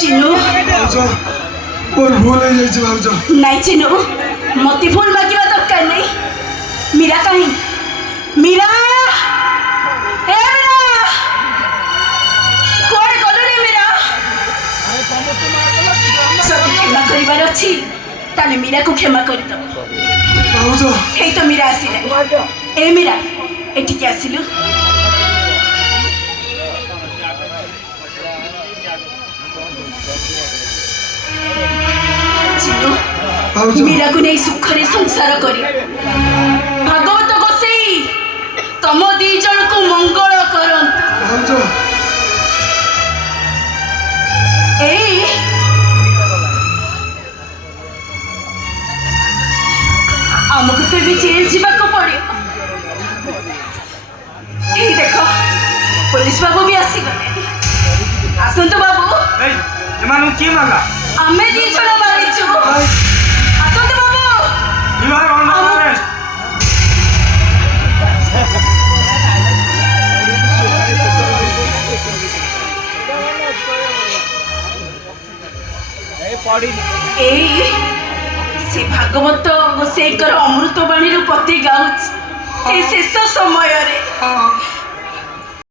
चिन्नू मोर भूल हो जाइए भाउज नहीं चिन्नू मत भूल मांगा दरकार नहीं मीरा कहीं मीरा हे मीरा कुआड़े गलु रे मीरा जदि क्षमा करिबार अछि ताले मीरा को क्षमा कर दो भाउज हे तो मीरा आसिला ए मीरा एटिके आसिलु चिन्नू मीरा को नहीं सुखरे संसार करी भागवत गोसेई तम दी जन को मंगल करंतु ए हमको तो भी जेल जीवा को पड़े हे देखो पुलिस बाबू भी आसी गले आसंतु बाबू एमानु की मागा आमे दी जन मारिछु आसंतु बाबू यू आर ऑन अरेस्ट ए से भागवत गोसेकर अमृतवाणी पति गाउछ ए शेष समय रे